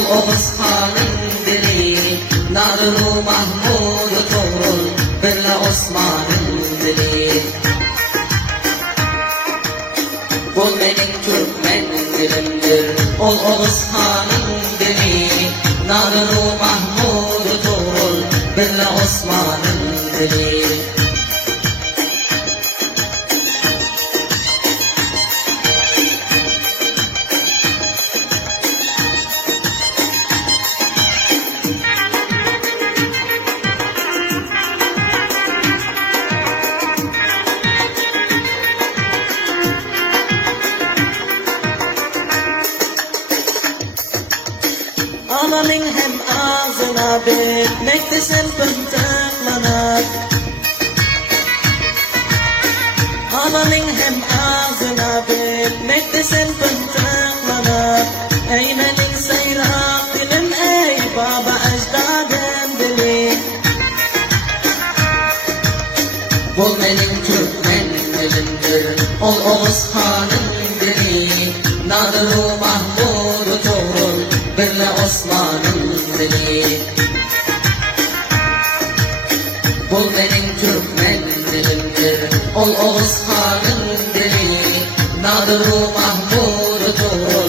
ol Oğuz Han'ın dili, Nadir-u Mahmud Tuğrul, Birle Osman'ın dili. Bol benim Türkmen dilimdir, ol Oğuz Han'ın dili, Nadir-u Mahmud Tuğrul, Birle Osman'ın dili. Ananın hem ağzına bitmekte sen pıntıklanar. Ananın hem ağzına bitmekte sen pıntıklanar. Ey benim seyrak dilim, ey baba ecdadım dili. Bol benim Türkmen dilimdir, ol Oğuz Han'ın dili, Nadir-u Mahmud Tuğrul, Birle Osman'ın dili. Bol benim Türkmen dilimdir, ol Oğuz Han'ın dili, Nadir-u Mahmud Tuğrul,